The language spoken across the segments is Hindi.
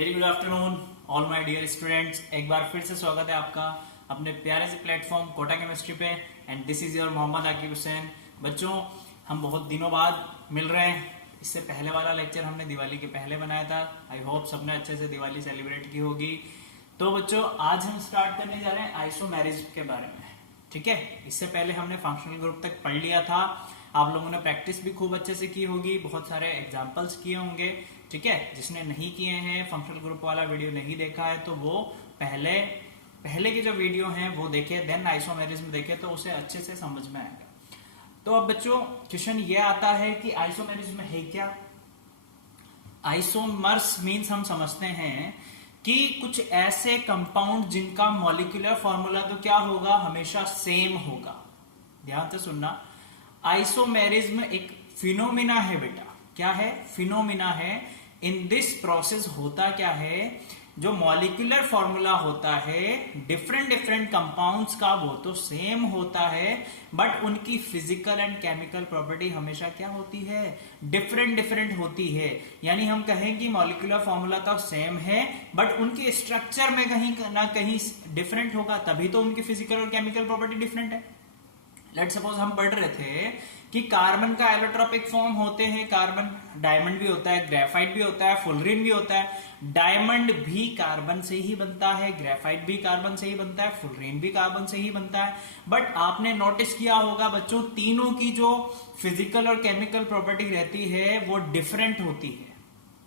Very good afternoon all my dear students. एक बार फिर से स्वागत है आपका अपने प्यारे से प्लेटफॉर्म कोटा केमिस्ट्री पे। And this is your Mohammad Aqib Hussain. बच्चों, हम बहुत दिनों बाद मिल रहे हैं। इससे पहले वाला लेक्चर हमने दिवाली के पहले बनाया था। आई होप सबने अच्छे से दिवाली सेलिब्रेट की होगी। तो बच्चों, आज हम स्टार्ट करने जा रहे हैं आइसोमेरिज्म के बारे में। ठीक है, इससे पहले हमने फंक्शनल ग्रुप तक पढ़ लिया था। आप लोगों ने प्रैक्टिस भी खूब अच्छे से की होगी, बहुत सारे एग्जाम्पल्स किए होंगे। ठीक है, जिसने नहीं किए हैं, फंक्शनल ग्रुप वाला वीडियो नहीं देखा है, तो वो पहले के जो वीडियो हैं वो देखे, देन आइसोमेरिज्म देखे, तो उसे अच्छे से समझ में आएगा। तो अब बच्चों, क्वेश्चन ये आता है कि आइसोमेरिज्म है क्या। आइसोमर्स मीन्स हम समझते हैं कि कुछ ऐसे कंपाउंड जिनका मॉलिक्यूलर फॉर्मूला तो क्या होगा, हमेशा सेम होगा। ध्यान से सुनना, आइसोमेरिज्म एक फिनोमिना है बेटा। क्या है? फिनोमिना है। इन दिस प्रोसेस होता क्या है, जो मॉलिक्यूलर फॉर्मूला होता है डिफरेंट कंपाउंड्स का वो तो सेम होता है, बट उनकी फिजिकल एंड केमिकल प्रॉपर्टी हमेशा क्या होती है, डिफरेंट होती है। यानी हम कहें कि मॉलिक्यूलर फॉर्मूला तो सेम है, बट उनके स्ट्रक्चर में कहीं ना कहीं डिफरेंट होगा, तभी तो उनकी फिजिकल और केमिकल प्रॉपर्टी डिफरेंट है। लेट सपोज हम पढ़ रहे थे कि कार्बन का एलोट्रोपिक फॉर्म होते हैं। कार्बन, डायमंड भी होता है, ग्रेफाइट भी होता है, फुलरिन भी होता है। डायमंड भी कार्बन से ही बनता है, ग्रेफाइट भी कार्बन से ही बनता है, फुलरिन भी कार्बन से ही बनता है। बट आपने नोटिस किया होगा बच्चों, तीनों की जो फिजिकल और केमिकल प्रॉपर्टी रहती है वो डिफरेंट होती है।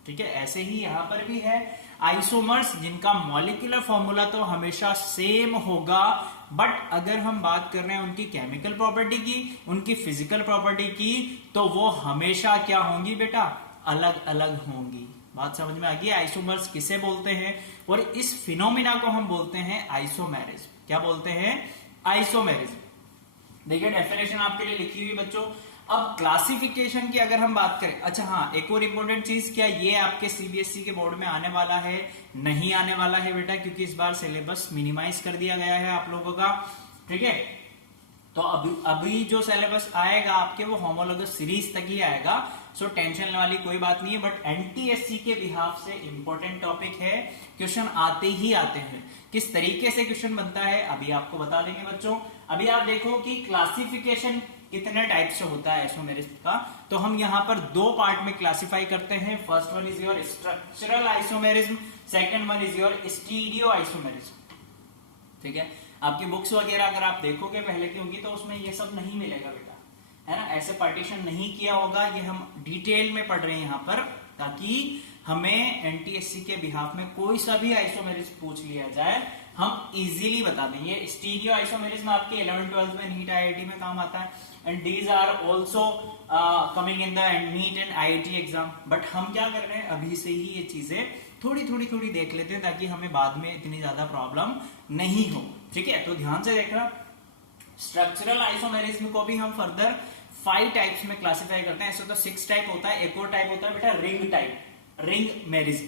ठीक है, ऐसे ही यहां पर भी है आइसोमर्स जिनका मॉलिक्यूलर फॉर्मूला तो हमेशा सेम होगा, बट अगर हम बात कर रहे हैं उनकी केमिकल प्रॉपर्टी की, उनकी फिजिकल प्रॉपर्टी की, तो वो हमेशा क्या होंगी बेटा, अलग अलग होंगी। बात समझ में आ गई? आइसोमर्स किसे बोलते हैं, और इस फिनोमिना को हम बोलते हैं आइसोमेरिज्म। क्या बोलते हैं? आइसोमेरिज्म। देखिए, डेफिनेशन आपके लिए लिखी हुई बच्चों। अब क्लासिफिकेशन की अगर हम बात करें, अच्छा हाँ, एक और इंपॉर्टेंट चीज, क्या ये आपके सीबीएसई के बोर्ड में आने वाला है? नहीं आने वाला है बेटा, क्योंकि इस बार सिलेबस मिनिमाइज कर दिया गया है आप लोगों का। ठीक है, तो अभी जो सिलेबस आएगा आपके वो होमोलॉगस सीरीज तक ही आएगा। सो टेंशन लेने वाली कोई बात नहीं है, बट एनटीएससी के बिहाफ से इंपॉर्टेंट टॉपिक है। क्वेश्चन आते ही आते हैं। किस तरीके से क्वेश्चन बनता है अभी आपको बता देंगे बच्चों। अभी आप देखो कि क्लासिफिकेशन कितने टाइप से होता है आइसोमेरिज्म का, तो हम यहां पर दो पार्ट में क्लासिफाई करते हैं। First one is your structural isomerism, second one is your stereo isomerism. ठीक है, आपकी बुक्स वगैरह अगर आप देखोगे पहले की होंगी तो उसमें ये सब नहीं मिलेगा बेटा, है ना। ऐसे पार्टीशन नहीं किया होगा, ये हम डिटेल में पढ़ रहे हैं यहां पर, ताकि हमें एनटीएससी के बिहाफ में कोई सा भी आइसोमेरिज्म पूछ लिया जाए हम इजीली बता देंगे। स्टीरियो आइसोमेरिज्म आपके 11th-12th में नीट आईआईटी में काम आता है, and these are also coming in the NEET and IIT exam. But हम क्या कर रहे हैं, अभी से ही ये चीजें थोड़ी देख लेते हैं, ताकि हमें बाद में इतनी ज्यादा प्रॉब्लम नहीं हो। ठीक है, तो ध्यान से देखना। स्ट्रक्चरल आइसोमेरिज्म को भी हम फर्दर 5 टाइप्स में क्लासिफाई करते हैं। ऐसे तो 6 टाइप होता है। एक और टाइप होता है बेटा रिंग टाइप, रिंग मेरिज्म,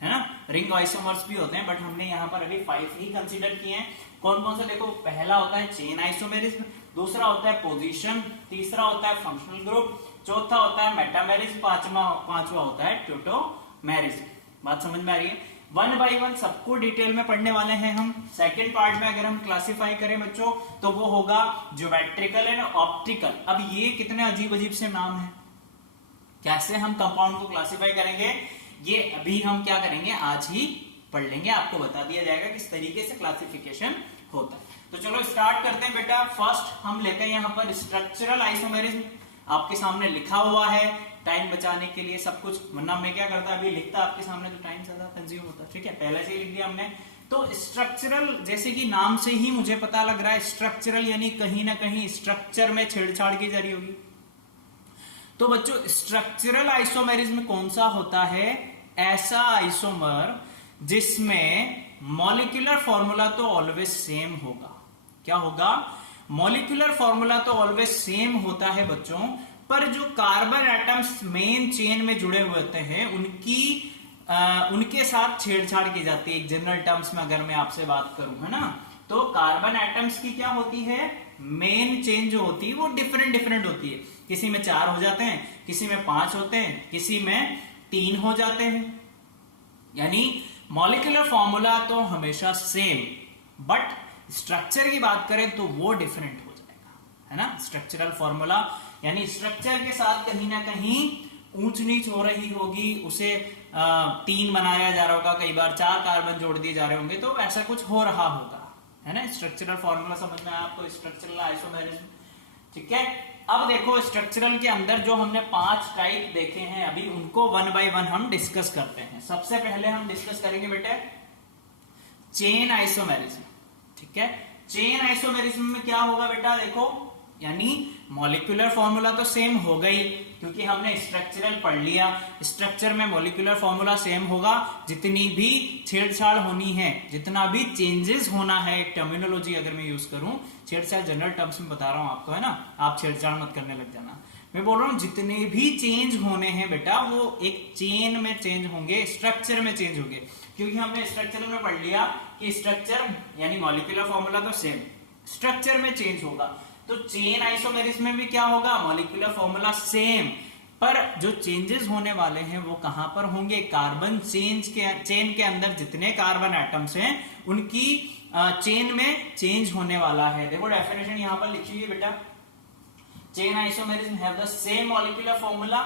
है ना। रिंग आइसोमर्स भी होते हैं, बट हमने यहां पर अभी 5 ही कंसीडर किए हैं। कौन कौन से देखो, पहला होता है चेन आइसोमेरिज्म, दूसरा होता है पोजीशन, तीसरा होता है फंक्शनल ग्रुप, चौथा होता है मेटामेरिज्म, पांचवा होता है ट्यूटोमेरिज्म। बात समझ में आ रही है? वन बाय वन सबको डिटेल में पढ़ने वाले हैं हम। सेकेंड पार्ट में अगर हम क्लासिफाई करें बच्चों, तो वो होगा ज्योमेट्रिकल एंड ऑप्टिकल। अब ये कितने अजीब से नाम है, कैसे हम कंपाउंड को क्लासिफाई करेंगे, ये अभी हम क्या करेंगे, आज ही पढ़ लेंगे। आपको बता दिया जाएगा किस तरीके से क्लासिफिकेशन होता है। तो चलो स्टार्ट करते हैं बेटा। फर्स्ट हम लेते हैं यहां पर स्ट्रक्चरल आइसोमेरिज्म। आपके सामने लिखा हुआ है, टाइम बचाने के लिए सब कुछ, वरना मैं क्या करता अभी लिखता आपके सामने तो टाइम ज्यादा कंज्यूम होता। ठीक है, पहले से ही लिख दिया हमने। तो स्ट्रक्चरल, जैसे कि नाम से ही मुझे पता लग रहा है, स्ट्रक्चरल यानी कहीं ना कहीं स्ट्रक्चर में छेड़छाड़ की जा रही होगी। तो बच्चों, स्ट्रक्चरल आइसोमेरिज्म कौन सा होता है? ऐसा आइसोमर जिसमें मॉलिक्यूलर फॉर्मूला तो ऑलवेज सेम होगा। क्या होगा? मॉलिक्यूलर फॉर्मूला तो ऑलवेज सेम होता है बच्चों, पर जो कार्बन एटम्स मेन चेन में जुड़े हुए होते हैं उनके साथ छेड़छाड़ की जाती है। एक जनरल टर्म्स में अगर मैं आपसे बात करूं, है ना, तो कार्बन एटम्स की क्या होती है, मेन चेन जो होती है वो डिफरेंट होती है। किसी में 4 हो जाते हैं, किसी में 5 होते हैं, किसी में 3 हो जाते हैं। यानी मॉलिक्यूलर फॉर्मूला तो हमेशा सेम, बट स्ट्रक्चर की बात करें तो वो डिफरेंट हो जाएगा, है ना। स्ट्रक्चरल फॉर्मूला यानी स्ट्रक्चर के साथ कहीं ना कहीं ऊंच नीच हो रही होगी, उसे 3 बनाया जा रहा होगा, कई बार 4 कार्बन जोड़ दिए जा रहे होंगे, तो ऐसा कुछ हो रहा होगा, है ना। स्ट्रक्चरल फॉर्मूला समझ में आया आपको, स्ट्रक्चरल आइसोमेरिज्म, ठीक है। अब देखो स्ट्रक्चरल के अंदर जो हमने 5 टाइप देखे हैं अभी, उनको 1 बाय 1 हम डिस्कस करते हैं। सबसे पहले हम डिस्कस करेंगे बेटे चेन आइसोमेरिज्म, ठीक है। चेन आइसोमेरिज्म में क्या होगा बेटा, देखो यानी मॉलिक्यूलर फॉर्मूला तो सेम हो गई, क्योंकि हमने स्ट्रक्चरल पढ़ लिया, स्ट्रक्चर में मॉलिक्यूलर फॉर्मूला सेम होगा, जितनी भी छेड़छाड़ होनी है, जितना भी चेंजेस होना है, एक टर्मिनोलॉजी अगर मैं यूज करूं, छेड़छाड़ जनरल टर्म्स में बता रहा हूं आपको, है ना, आप छेड़छाड़ मत करने लग जाना। मैं बोल रहा हूं जितने भी चेंज होने हैं बेटा वो एक चेन में चेंज होंगे, स्ट्रक्चर में चेंज होंगे, क्योंकि हमने स्ट्रक्चर में पढ़ लिया कि स्ट्रक्चर यानी मॉलिक्यूलर फॉर्मूला तो सेम, स्ट्रक्चर में चेंज होगा। तो चेन आइसोमेरिज्म में भी क्या होगा, मॉलिक्यूलर फॉर्मूला सेम, पर जो चेंजेस होने वाले हैं वो कहां पर होंगे, कार्बन चेन के अंदर जितने कार्बन एटम्स हैं उनकी चेन में चेंज होने वाला है। देखो डेफिनेशन यहां पर लिखी हुई है बेटा, chain isomerism have the same molecular formula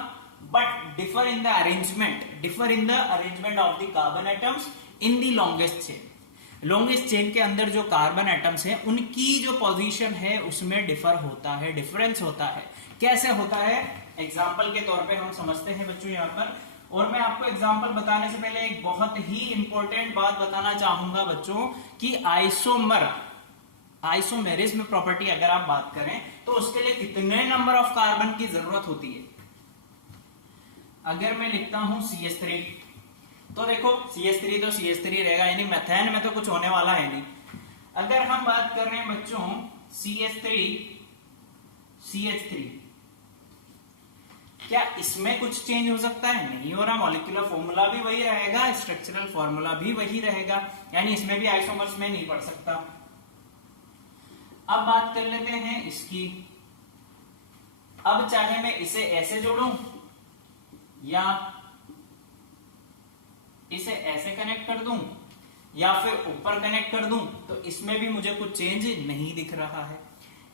but differ in the arrangement of the carbon atoms in the longest chain. Longest chain के अंदर जो कार्बन एटम्स हैं उनकी जो पोजीशन है उसमें डिफर होता है, डिफरेंस होता है। कैसे होता है, एग्जाम्पल के तौर पे हम समझते हैं बच्चों यहाँ पर। और मैं आपको एग्जाम्पल बताने से पहले एक बहुत ही इंपॉर्टेंट बात बताना चाहूंगा बच्चों कि आइसोमेरिज्म प्रॉपर्टी अगर आप बात करें तो उसके लिए कितने नंबर ऑफ कार्बन की जरूरत होती है। अगर मैं लिखता हूं CH3, तो देखो CH3 तो CH3 रहेगा, यानी मेथेन में तो कुछ होने वाला है नहीं। अगर हम बात कर रहे हैं बच्चों CH3 CH3, क्या इसमें कुछ चेंज हो सकता है, नहीं हो रहा, मॉलिक्यूलर फॉर्मूला भी वही रहेगा, स्ट्रक्चरल फॉर्मूला भी वही रहेगा, यानी इसमें भी आइसोमर्स में नहीं पड़ सकता। अब बात कर लेते हैं इसकी, अब चाहे मैं इसे ऐसे जोड़ूं या इसे ऐसे कनेक्ट कर दूं या फिर ऊपर कनेक्ट कर दूं, तो इसमें भी मुझे कुछ चेंज नहीं दिख रहा है।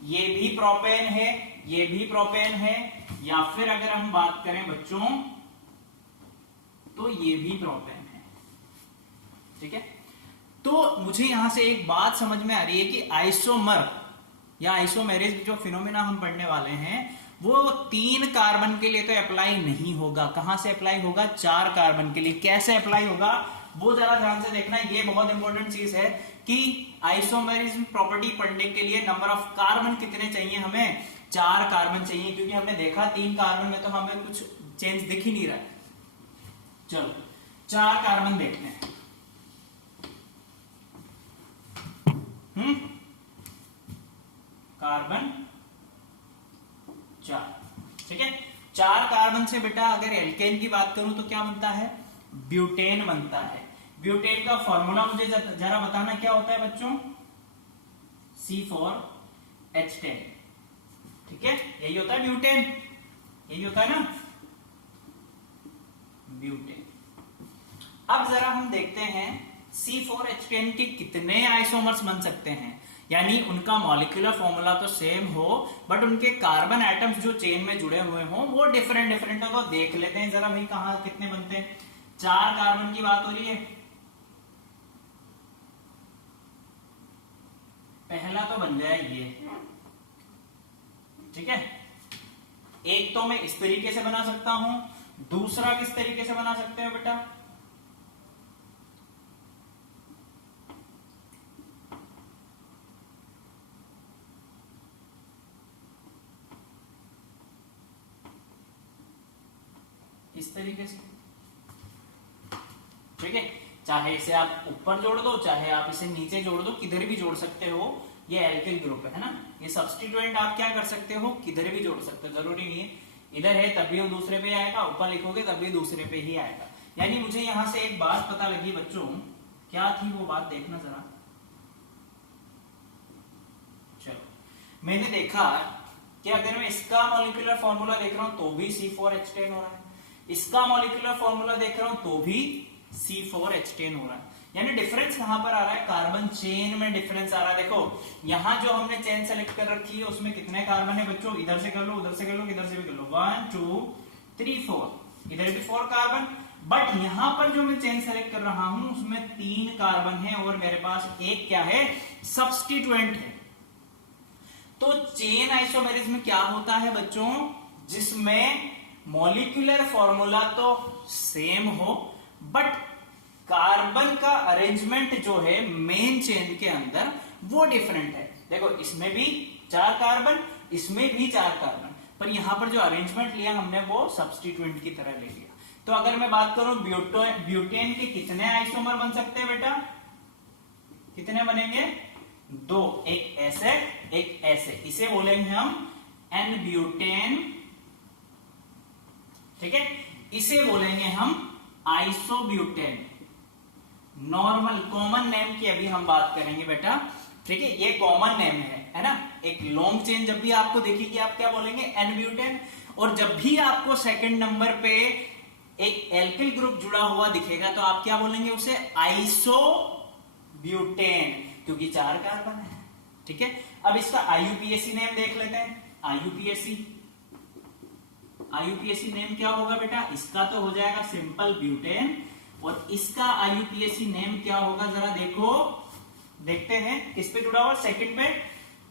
ये भी प्रोपेन है, ये भी प्रोपेन है, या फिर अगर हम बात करें बच्चों तो ये भी प्रोपेन है, ठीक है। तो मुझे यहां से एक बात समझ में आ रही है कि आइसोमर या आइसोमेरिज्म जो फिनोमेना हम पढ़ने वाले हैं वो 3 कार्बन के लिए तो अप्लाई नहीं होगा। कहां से अप्लाई होगा, 4 कार्बन के लिए। कैसे अप्लाई होगा वो जरा ध्यान से देखना, ये बहुत इंपॉर्टेंट चीज है कि आइसोमेरिज्म प्रॉपर्टी पढ़ने के लिए नंबर ऑफ कार्बन कितने चाहिए, हमें 4 कार्बन चाहिए, क्योंकि हमने देखा 3 कार्बन में तो हमें कुछ चेंज दिख ही नहीं रहा है। चलो 4 कार्बन देखते हैं। कार्बन 4, ठीक है। 4 कार्बन से बेटा अगर एल्केन की बात करूं तो क्या बनता है, ब्यूटेन बनता है। ब्यूटेन का फॉर्मूला मुझे जरा बताना क्या होता है बच्चों, C4H10, ठीक है, यही होता है ब्यूटेन, यही होता है ना ब्यूटेन। अब जरा हम देखते हैं C4H10 के कितने आइसोमर्स बन सकते हैं, यानी उनका मॉलिक्यूलर फॉर्मूला तो सेम हो बट उनके कार्बन एटम्स जो चेन में जुड़े हुए हो वो डिफरेंट हो। तो देख लेते हैं जरा भाई कहां कितने बनते हैं। 4 कार्बन की बात हो रही है, पहला तो बन जाए ये, ठीक है। एक तो मैं इस तरीके से बना सकता हूं, दूसरा किस तरीके से बना सकते हो बेटा, इस तरीके से, ठीक है। चाहे इसे आप ऊपर जोड़ दो, चाहे आप इसे नीचे जोड़ दो, किधर भी जोड़ सकते हो। ये एल्किल ग्रुप है ना, ये सब्स्टिट्यूएंट आप क्या कर सकते हो, किधर भी जोड़ सकते हो, जरूरी नहीं है इधर है तभी वो दूसरे पे आएगा, ऊपर लिखोगे तभी दूसरे पे ही आएगा। यानी मुझे यहां से एक बात पता लगी बच्चों, क्या थी वो बात, देखना जरा। चलो मैंने देखा कि अगर मैं इसका मॉलिक्यूलर फॉर्मूला देख रहा हूं तो भी C4H10 हो रहा है, इसका मॉलिक्यूलर फॉर्मूला देख रहा हूं तो भी C4H10 हो रहा है। यानी डिफरेंस कहां पर आ रहा है, कार्बन चेन में डिफरेंस आ रहा है। देखो यहां जो हमने चेन सेलेक्ट कर रखी है उसमें कितने कार्बन है बच्चों, इधर से कर लो, उधर से कर लो, इधर से भी कर लो, 1 2 3 4, इधर भी 4 कार्बन। बट यहां पर जो मैं चेन सेलेक्ट कर रहा हूं उसमें 3 कार्बन है और मेरे पास एक क्या है, सब्स्टिट्यूएंट है। तो चेन आइसोमेरिज्म में क्या होता है बच्चों, जिसमें मॉलिक्यूलर फॉर्मूला तो सेम हो बट कार्बन का अरेंजमेंट जो है मेन चेन के अंदर वो डिफरेंट है। देखो इसमें भी 4 कार्बन, इसमें भी 4 कार्बन, पर यहां पर जो अरेंजमेंट लिया हमने वो सब्स्टिट्यूएंट की तरह ले लिया। तो अगर मैं बात करूं ब्यूटेन के कितने आइसोमर बन सकते हैं बेटा, कितने बनेंगे, 2, एक ऐसे एक ऐसे, इसे बोलेंगे हम एन ब्यूटेन, ठीक है। इसे बोलेंगे हम आइसोब्यूटेन। नॉर्मल कॉमन नेम की अभी हम बात करेंगे बेटा, ठीक है, ये कॉमन नेम है ना। एक लॉन्ग चेन जब भी आपको दिखेगी आप क्या बोलेंगे, एन ब्यूटेन। और जब भी आपको सेकंड नंबर पे एक एल्किल ग्रुप जुड़ा हुआ दिखेगा तो आप क्या बोलेंगे उसे, आइसोब्यूटेन, क्योंकि 4 कार्बन है, ठीक है। अब इसका आईयूपीएसी नेम देख लेते हैं। आईयूपीएसी नेम क्या होगा बेटा, इसका तो हो जाएगा सिंपल ब्यूटेन, और इसका आईयूपीएसी नेम क्या होगा जरा देखो, देखते हैं किस पे जुड़ा हुआ, सेकंड पे,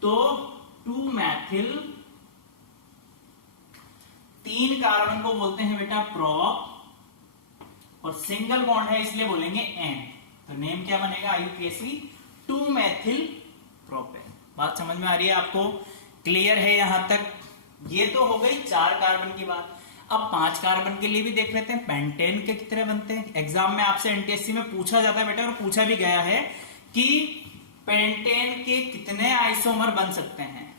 तो 2 मैथिल, 3 कार्बन को बोलते हैं बेटा प्रोप, और सिंगल बॉन्ड है इसलिए बोलेंगे एन। तो नेम क्या बनेगा, आईयूपीएसी 2 मैथिल प्रोपेन। बात समझ में आ रही है आपको, क्लियर है यहां तक। ये तो हो गई 4 कार्बन की बात। अब 5 कार्बन के लिए भी देख लेते हैं पेंटेन के कितने बनते हैं। एग्जाम में आपसे एनटीएससी में पूछा जाता है बेटा, और पूछा भी गया है कि पेंटेन के कितने आइसोमर बन सकते हैं,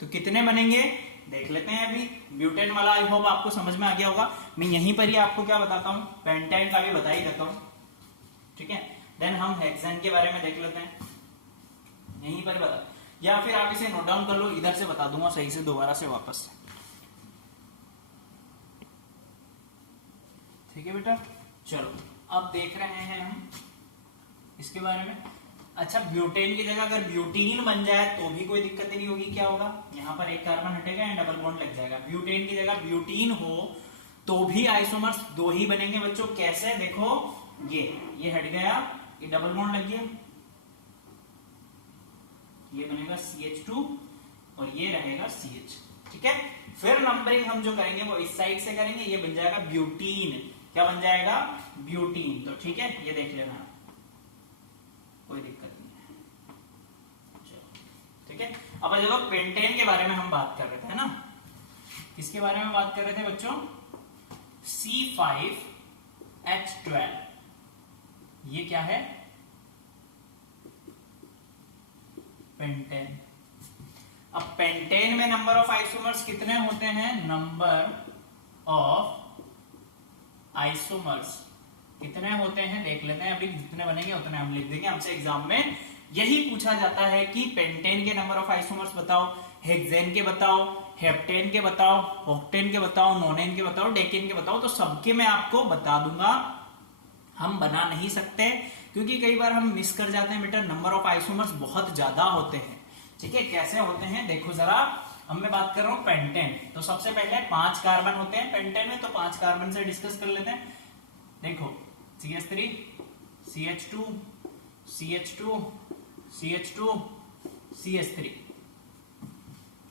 तो कितने बनेंगे देख लेते हैं। अभी ब्यूटेन वाला आई होप आपको समझ में आ गया होगा। मैं यहीं पर ही आपको क्या बताता हूं, पेंटेन का भी बता ही देता हूं, ठीक है। देन हम हेक्सेन के बारे में देख लेते हैं, यहीं पर बता, या फिर आप इसे नोट डाउन कर लो, इधर से बता दूंगा सही से दोबारा से वापस, ठीक है बेटा। चलो अब देख रहे हैं हम इसके बारे में। अच्छा, ब्यूटेन की जगह अगर ब्यूटीन बन जाए तो भी कोई दिक्कत नहीं होगी। क्या होगा, यहां पर एक कार्बन हटेगा एंड डबल बॉन्ड लग जाएगा। ब्यूटेन की जगह ब्यूटीन हो तो भी आइसोमर्स 2 ही बनेंगे बच्चों। कैसे, देखो ये हट गया, ये डबल बॉन्ड लग गया, ये बनेगा CH2 और ये रहेगा CH, ठीक है। फिर नंबरिंग हम जो करेंगे वो इस साइड से करेंगे, ये बन जाएगा ब्यूटीन। क्या बन जाएगा, ब्यूटीन। तो ठीक है, ये देख लेना, कोई दिक्कत नहीं है, चलो ठीक है। अब चलो पेंटेन के बारे में हम बात कर रहे थे, है ना। किसके बारे में बात कर रहे थे बच्चों, C5H12। ये क्या है, पेंटेन। अब पेंटेन में नंबर ऑफ आइसोमर्स कितने होते हैं, नंबर ऑफ आइसोमर्स कितने होते हैं देख लेते हैं। अभी जितने बनेंगे उतने हम लिख देंगे, हमसे एग्जाम में यही पूछा जाता है कि पेंटेन के नंबर ऑफ आइसोमर्स बताओ, हेक्सेन के बताओ, हेप्टेन के बताओ, ऑक्टेन के बताओ, नोनेन के बताओ, डेकेन के बताओ। तो सबके मैं आपको बता दूंगा, हम बना नहीं सकते क्योंकि कई बार हम मिस कर जाते हैं बेटा, नंबर ऑफ आइसोमर्स बहुत ज्यादा होते हैं, ठीक है। कैसे होते हैं देखो जरा, अब मैं बात कर रहा हूं पेंटेन। तो सबसे पहले 5 कार्बन होते हैं पेंटेन में, तो 5 कार्बन से डिस्कस कर लेते हैं। देखो CH3, CH2, CH2, CH2, CH3,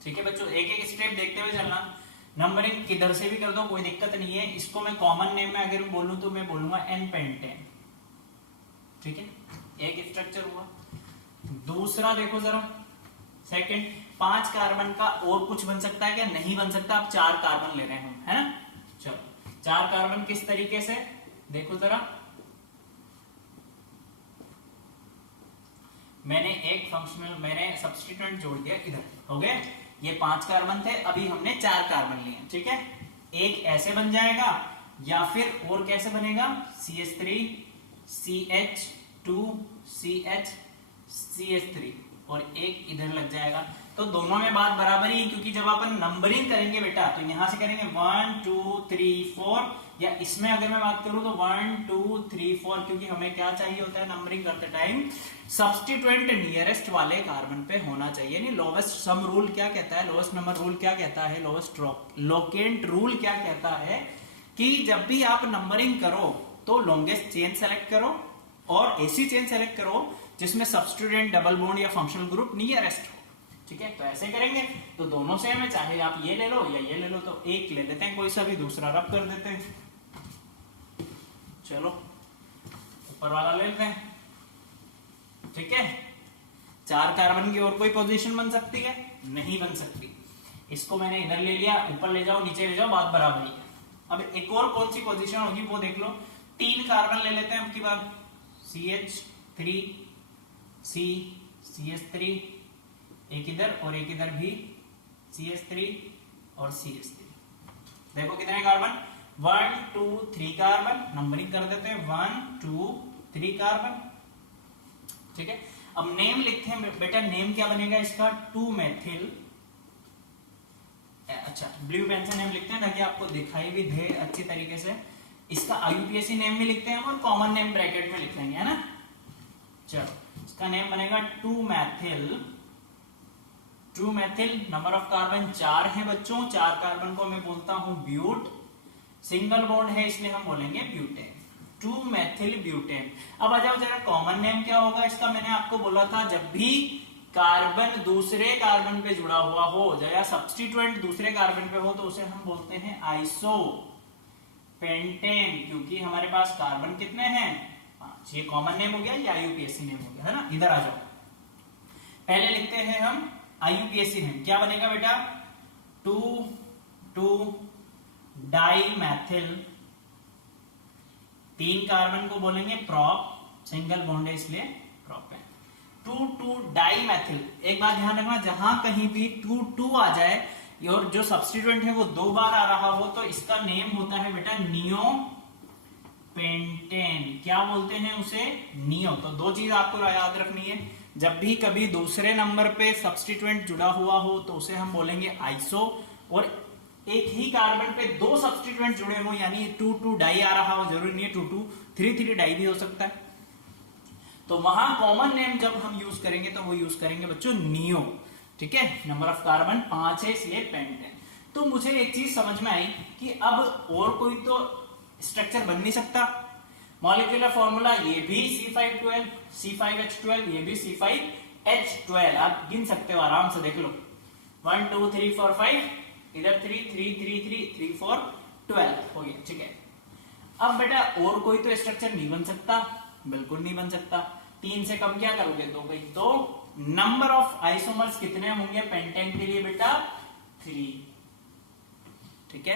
ठीक है बच्चों। एक एक स्टेप देखते हुए चलना। नंबरिंग किधर से भी कर दो, कोई दिक्कत नहीं है। इसको मैं कॉमन नेम में अगर बोलूं तो मैं बोलूंगा एन पेंटेन, ठीक है। एक स्ट्रक्चर हुआ। दूसरा देखो जरा, सेकंड, 5 कार्बन का और कुछ बन सकता है क्या, नहीं बन सकता। आप 4 कार्बन ले रहे हैं, है ना। चलो 4 कार्बन किस तरीके से देखो जरा, मैंने मैंने सब्स्टिट्यूएंट जोड़ दिया इधर, हो गया। ये 5 कार्बन थे, अभी हमने 4 कार्बन लिए, ठीक है। एक ऐसे बन जाएगा या फिर और कैसे बनेगा, CH3, CH2, CH, CH3 और एक इधर लग जाएगा। तो तो दोनों में बात बराबर ही, क्योंकि जब अपन नंबरिंग करेंगे बेटा तो यहां से करेंगे 1 2 3 4, या इसमें अगर मैं बात करूं तो 1 2 3 4, क्योंकि हमें क्या चाहिए होता है नंबरिंग करते टाइम, सब्स्टिट्यूएंट नियरेस्ट वाले कार्बन पे होना चाहिए। नहीं, लोवेस्ट सम रूल क्या कहता है, लोवेस्ट नंबर रूल क्या कहता है, लोवेस्ट लोकेंट रूल क्या कहता है कि जब भी आप नंबरिंग करो तो लॉन्गेस्ट चेन सेलेक्ट करो और ऐसी चेन सेलेक्ट करो जिसमें सब्स्टिट्यूएंट, डबल बॉन्ड या फंक्शनल ग्रुप नियरेस्ट हो। ठीक है, तो ऐसे करेंगे तो दोनों सेम है, चाहे आप ये ले लो या ये ले लो, तो एक ले लेते हैं कोई सा भी, दूसरा रब कर देते हैं। चलो ऊपर वाला ले लेते हैं। ठीक है, 4 कार्बन की और कोई पोजीशन बन सकती है? नहीं बन सकती। इसको मैंने इधर ले लिया, ऊपर ले जाओ नीचे ले जाओ, बात बराबर ही है। अब एक और कौन सी पोजीशन होगी वो देख लो। 3 कार्बन ले लेते हैं अब की बार, CH3 C CH3, एक इधर और एक इधर भी CH3 और CH3। देखो कितने कार्बन, 1 2 3 कार्बन, नंबरिंग कर देते हैं 1 2 3 कार्बन। ठीक है, अब नेम लिखते हैं बेटा, नेम क्या बनेगा इसका, 2 मेथिल। अच्छा, ब्लू पेन से नेम लिखते हैं ताकि आपको दिखाई भी दे अच्छी तरीके से। इसका IUPAC नेम भी लिखते हैं और कॉमन नेम ब्रैकेट में लिख लेंगे, है ना। चलो इसका नेम बनेगा 2 methyl. 2 methyl, number of carbon 4 है बच्चों, 4 कार्बन को मैं बोलता हूं ब्यूट, सिंगल बॉन्ड है इसलिए हम बोलेंगे ब्यूटेन, 2 मेथिल ब्यूटेन। अब आ जाओ जरा, कॉमन नेम क्या होगा इसका, मैंने आपको बोला था जब भी कार्बन दूसरे कार्बन पे जुड़ा हुआ हो या सब्स्टिट्यूएंट दूसरे कार्बन पे हो तो उसे हम बोलते हैं आइसो पेंटेन, क्योंकि हमारे पास कार्बन कितने हैं, 5। ये कॉमन नेम हो गया, ये IUPAC नेम हो गया, है ना। इधर आ जाओ, पहले लिखते हैं हम IUPAC नेम, क्या बनेगा बेटा, 2 2 डाई मैथिल। 3 कार्बन को बोलेंगे प्रॉप, सिंगल बॉन्ड है इसलिए प्रोपेन। 2 2 डाई मैथिल। एक बात ध्यान रखना, जहां कहीं भी 2 2 आ जाए और जो सब्स्टिट्यूएंट है वो 2 बार आ रहा हो तो इसका नेम होता है बेटा नियो पेंटेन। क्या बोलते हैं उसे, नियो। तो 2 चीज आपको याद रखनी है, जब भी कभी दूसरे नंबर पे सब्स्टिट्यूएंट जुड़ा हुआ हो तो उसे हम बोलेंगे आइसो, और एक ही कार्बन पे 2 सब्स्टिट्यूएंट जुड़े हो यानी 2 2 डाई आ रहा हो, जरूरी नहीं है 2 2 3 3 डाई भी हो सकता है, तो वहां कॉमन नेम जब हम यूज करेंगे तो वो यूज करेंगे बच्चों नियो। ठीक है, नंबर ऑफ कार्बन 5 है इसलिए पेंटेन। तो मुझे एक चीज समझ में आई कि अब और कोई तो स्ट्रक्चर बन नहीं सकता। मॉलिक्यूलर फॉर्मूला ये भी C512 C5H12, ये भी C5H12, आप गिन सकते हो आराम से, देख लो 1 2 3 4 5, इधर 3 3 3 3 3 4 12 हो गया। ठीक है, अब बेटा और कोई तो स्ट्रक्चर नहीं बन सकता, बिल्कुल नहीं बन सकता। 3 से कम क्या करोगे, 2 भाई, तो नंबर ऑफ आइसोमर्स कितने होंगे पेंटेन के लिए बेटा, 3। ठीक है,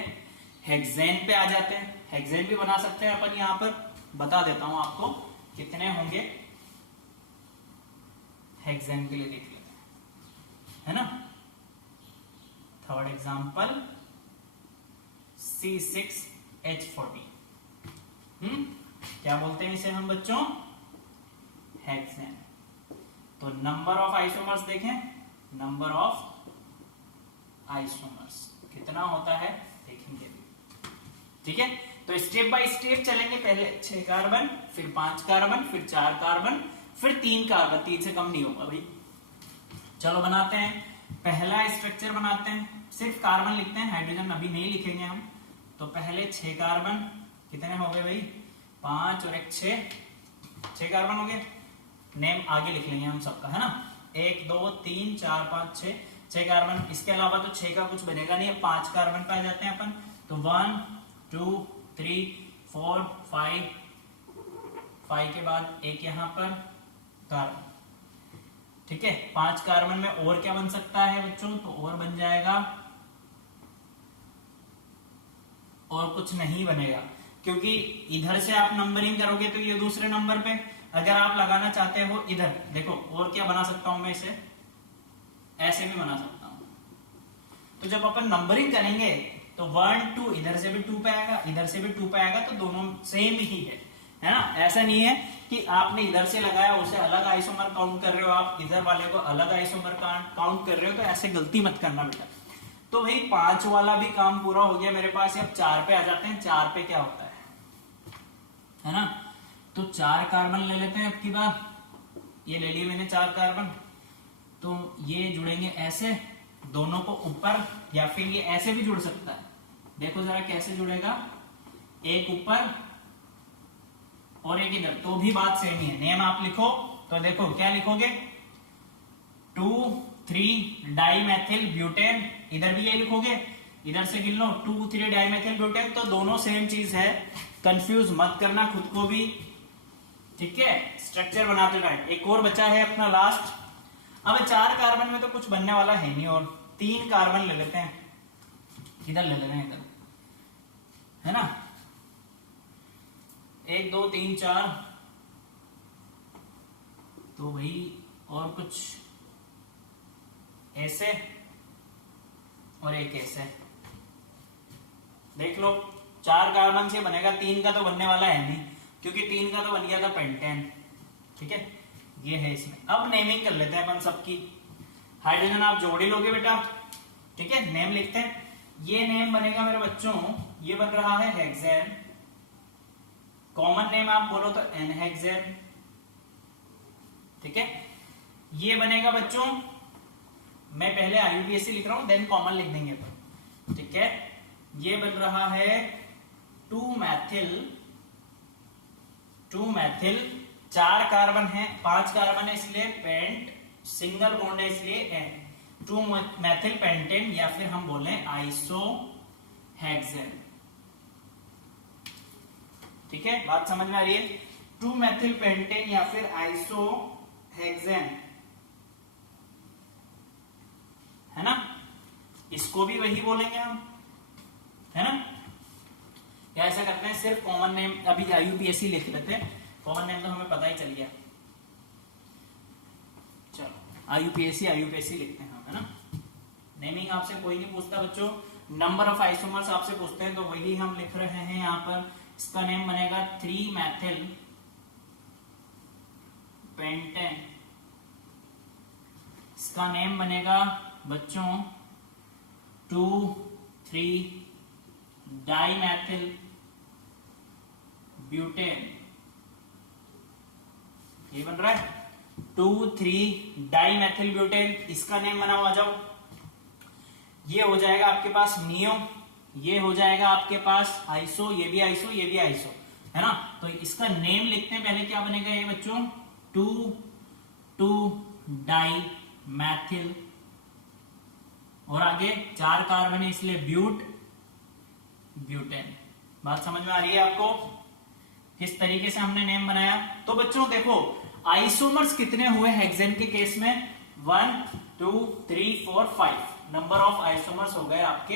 हेक्सेन पे आ जाते हैं, हेक्सेन भी बना सकते हैं अपन, यहां पर बता देता हूं आपको कितने होंगे हेक्सेन के लिए, देख लेते हैं, है ना। थर्ड एग्जांपल C6H14, क्या बोलते हैं इसे हम बच्चों, हेक्सेन। तो नंबर ऑफ आइसोमर्स देखें, नंबर ऑफ आइसोमर्स कितना होता है देखेंगे। ठीक है, तो स्टेप बाय स्टेप चलेंगे, पहले 6 कार्बन, फिर 5 कार्बन, फिर 4 कार्बन, फिर 3 कार्बन, 3 से कम नहीं होगा भाई। चलो बनाते हैं, पहला स्ट्रक्चर बनाते हैं, सिर्फ कार्बन लिखते हैं, हाइड्रोजन अभी नहीं लिखेंगे हम। तो पहले 6 कार्बन, कितने हो गए भाई, 5 और 1 6 कार्बन हो गए। नेम आगे लिख लेंगे हम सबका, है ना, 1 2 3 4 5 6 कार्बन। इसके अलावा तो 6 का कुछ बनेगा नहीं, 5 कार्बन पे आ जाते हैं अपन। तो 1 2 3 4 5 के बाद एक यहां पर कार्बन। ठीक है, 5 कार्बन में और क्या बन सकता है बच्चों, तो और बन जाएगा, और कुछ नहीं बनेगा, क्योंकि इधर से आप नंबरिंग करोगे तो ये दूसरे नंबर पे, अगर आप लगाना चाहते हो इधर, देखो और क्या बना सकता हूं मैं इसे, ऐसे भी बना सकता हूं। तो जब अपन नंबरिंग करेंगे तो 1 2 इधर से भी 2 पे आएगा, इधर से भी 2 पे आएगा, तो दोनों सेम ही है है ना। ऐसा नहीं है कि आपने इधर से लगाया उसे अलग आइसोमर काउंट कर रहे हो, आप इधर वाले को अलग आइसोमर काउंट कर रहे हो, तो ऐसे गलती मत करना बेटा। तो भाई 5 वाला भी काम पूरा हो गया मेरे पास। अब 4 पे आ जाते हैं। 4 पे क्या होता है ना, तो 4 कार्बन ले लेते हैं। अब की बार ये ले लिए मैंने 4 कार्बन, तो ये जुड़ेंगे ऐसे दोनों को ऊपर, या फिर ये ऐसे भी जुड़ सकता है। देखो जरा कैसे जुड़ेगा, एक ऊपर और एक इधर, तो भी बात सेम ही है। नेम आप लिखो तो देखो क्या लिखोगे, 2,3 डाइमेथिल ब्यूटेन, इधर भी ये लिखोगे, इधर से गिन लो 2,3 डाइमेथिल ब्यूटेन, तो दोनों सेम चीज है। कंफ्यूज मत करना खुद को भी, ठीक है। स्ट्रक्चर बनाते टाइम एक और बचा है अपना लास्ट। अब 4 कार्बन में तो कुछ बनने वाला है नहीं, और 3 कार्बन ले लेते हैं। इधर ले लेते हैं, इधर, है ना। 1 2 3 4, तो भाई और कुछ ऐसे और एक ऐसे, देख लो 4 कार्बन से बनेगा, 3 का तो बनने वाला है नहीं, क्योंकि 3 का तो बन गया था पेंटेन, ठीक है। ये है इसमें। अब नेमिंग कर लेते हैं अपन सबकी। हाइड्रोजन आप जोड़ ही लोगे बेटा, ठीक है। नेम लिखते हैं। ये नेम बनेगा मेरे बच्चों, ये बन रहा है हेक्सेन। कॉमन नेम आप बोलो तो एनहेक्सेन, ठीक है। ये बनेगा बच्चों, मैं पहले IUPAC लिख रहा हूं, देन कॉमन लिख देंगे तो, ठीक है। ये बन रहा है 2 मैथिल, 4 कार्बन है, 5 कार्बन है इसलिए पेंट, सिंगल बॉन्ड है इसलिए एन, 2 मैथिल पेंटेन, या फिर हम बोले आइसोहेक्सेन, ठीक है। बात समझ में आ रही है, 2 मैथिल पेंटेन या फिर आइसोहेक्सेन, है ना। इसको भी वही बोलेंगे हम, है ना। या ऐसा करते हैं सिर्फ कॉमन नेम अभी IUPAC लिख लेते हैं, कॉमन नेम तो हमें पता ही चल गया। चलो IUPAC लिखते हैं हम, है ना। नेमिंग आपसे कोई नहीं पूछता बच्चों, नंबर ऑफ आइसोमर्स आपसे पूछते हैं, तो वही हम लिख रहे हैं यहाँ पर। इसका नेम बनेगा 3 मैथिल पेंटेन, इसका नेम बनेगा बच्चों 2,3 डाइमेथिल ब्यूटेन, ये बन रहा है 2,3 डाइमेथिल ब्यूटेन। इसका नेम बनाओ, आ जाओ। ये हो जाएगा आपके पास नियो, ये हो जाएगा आपके पास आइसो, ये भी आइसो, ये भी आइसो, है ना। तो इसका नेम लिखते हैं पहले, क्या बनेगा ये बच्चों, 2,2 डाइमेथिल, और आगे 4 कार्बन है इसलिए ब्यूटेन। बात समझ में आ रही है आपको, किस तरीके से हमने नेम बनाया। तो बच्चों देखो आइसोमर्स कितने हुए हेक्सेन के केस में, 1 2 3 4 5, नंबर ऑफ आइसोमर्स हो गए आपके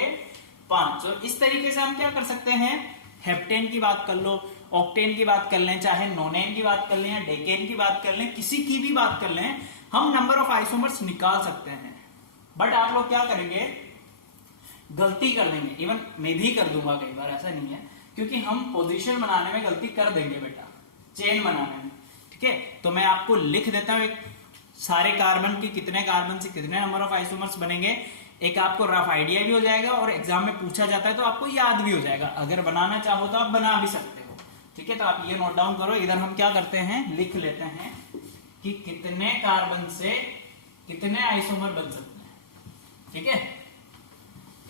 5। तो इस तरीके से हम क्या कर सकते हैं, हेप्टेन की बात कर लो, ऑक्टेन की बात कर लें, चाहे नोनेन की बात कर लें या डेकेन की बात कर लें, किसी की भी बात कर लें, हम नंबर ऑफ आइसोमर्स निकाल सकते हैं। बट आप लोग क्या करेंगे, गलती कर देंगे, इवन मैं भी कर दूंगा कई बार, ऐसा नहीं है, क्योंकि हम पोजीशन बनाने में गलती कर देंगे बेटा, चेन बनाने में, ठीक है। तो मैं आपको लिख देता हूं, एक सारे कार्बन की कितने कार्बन से कितने नंबर ऑफ आइसोमर्स बनेंगे, एक आपको रफ आइडिया भी हो जाएगा, और एग्जाम में पूछा जाता है तो आपको याद भी हो जाएगा। अगर बनाना चाहो तो आप बना भी सकते हो, ठीक है। तो आप ये नोट डाउन करो। इधर हम क्या करते हैं, लिख लेते हैं कि कितने कार्बन से कितने आइसोमर बन सकते हैं, ठीक है।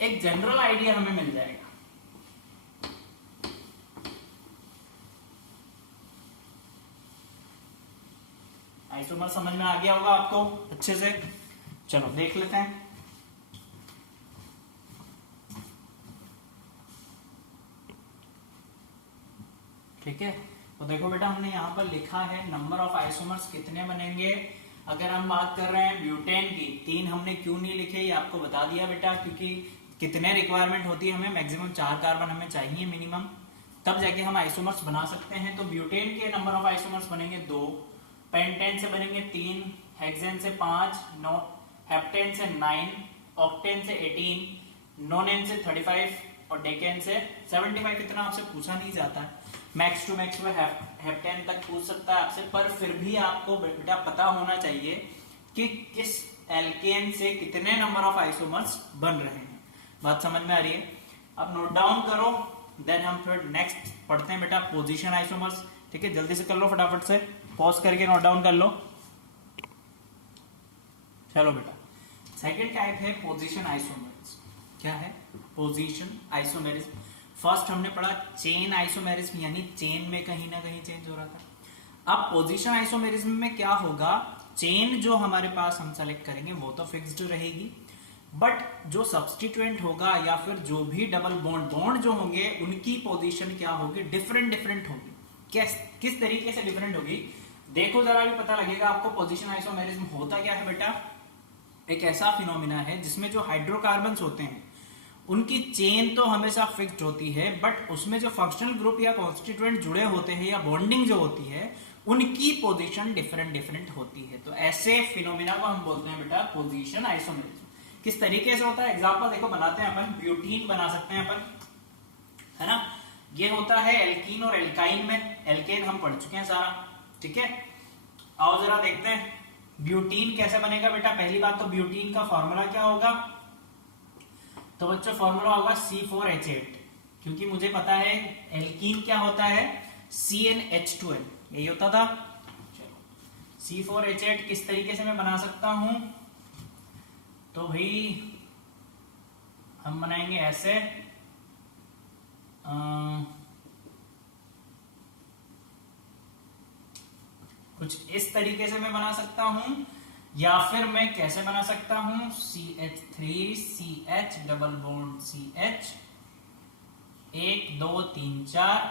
एक जनरल आइडिया हमें मिल जाएगा। आइसोमर समझ में आ गया होगा आपको अच्छे से। चलो देख लेते हैं। ठीक है, तो देखो बेटा हमने यहाँ पर लिखा है नंबर ऑफ आइसोमर्स कितने बनेंगे। अगर हम बात कर रहे हैं ब्यूटेन की, 3 हमने क्यों नहीं लिखे ये आपको बता दिया बेटा, क्योंकि कितने रिक्वायरमेंट होती है हमें, मैक्सिमम 4 कार्बन हमें चाहिए मिनिमम, तब जाके हम आइसोमर्स बना सकते हैं। तो ब्यूटेन के नंबर ऑफ आइसोमर्स बनेंगे 2, पेंटेन से बनेंगे 3, हेक्सेन से 5, हेप्टेन से 9, ऑक्टेन से 18, नोनेन से 35, और डेकेन से 75 इतना आपसे पूछा नहीं जाता है, मैक्स टू मैक्स वो हेप्टेन तक पूछ सकता है आपसे, पर फिर भी आपको बेटा पता होना चाहिए कि किस एल्केन से कितने नंबर ऑफ आइसोमर्स बन रहे हैं। बात समझ में आ रही है? अब नोट डाउन करो, देन हम फिर नेक्स्ट पढ़ते हैं बेटा पोजीशन आइसोमर्स। ठीक है, जल्दी से कर लो फटाफट से, पॉज करके नोट डाउन कर लो। चलो बेटा, सेकेंड टाइप है पोजीशन आइसोमेरिज्म। क्या है पोजीशन आइसोमेरिज्म? फर्स्ट हमने पढ़ा चेन आइसोमेरिज्म, यानी चेन में कहीं ना कहीं चेंज हो रहा था। अब पोजीशन आइसोमेरिज्म में क्या होगा, चेन जो हमारे पास हम सेलेक्ट करेंगे वो तो फिक्स्ड रहेगी, बट जो सब्सटीट्यूएंट होगा या फिर जो भी डबल बॉन्ड जो होंगे उनकी पोजीशन क्या होगी, डिफरेंट डिफरेंट होगी। किस तरीके से डिफरेंट होगी देखो जरा, भी पता लगेगा आपको। पोजीशन आइसोमेरिज्म होता क्या है बेटा, एक ऐसा फिनोमिना है जिसमें जो हाइड्रोकार्बन्स होते हैं उनकी चेन तो हमेशा फिक्स्ड होती है, बट उसमें जो फंक्शनल ग्रुप या कॉन्स्टिट्यूएंट जुड़े होते हैं या बॉन्डिंग जो होती है उनकी पोजीशन डिफरेंट डिफरेंट होती है। तो ऐसे फिनोमिना को हम बोलते हैं बेटा पोजीशन आइसोमेरिज्म। किस तरीके से होता है, एग्जांपल देखो बनाते हैं अपन, ब्यूटीन बना सकते हैं अपन, है ना। ये होता है एल्कीन और एल्काइन में, एल्केन हम पढ़ चुके हैं सारा, ठीक है। आओ जरा देखते हैं ब्यूटीन कैसे बनेगा बेटा। पहली बात तो ब्यूटीन का फॉर्मूला क्या होगा, तो बच्चों फॉर्मूला होगा C4H8, क्योंकि मुझे पता है एल्कीन क्या होता है CnH2n, यही होता था। चलो C4H8 किस तरीके से मैं बना सकता हूं, तो भाई हम बनाएंगे ऐसे, कुछ इस तरीके से मैं बना सकता हूं, या फिर मैं कैसे बना सकता हूं CH3CH double bond CH 1 2 3 4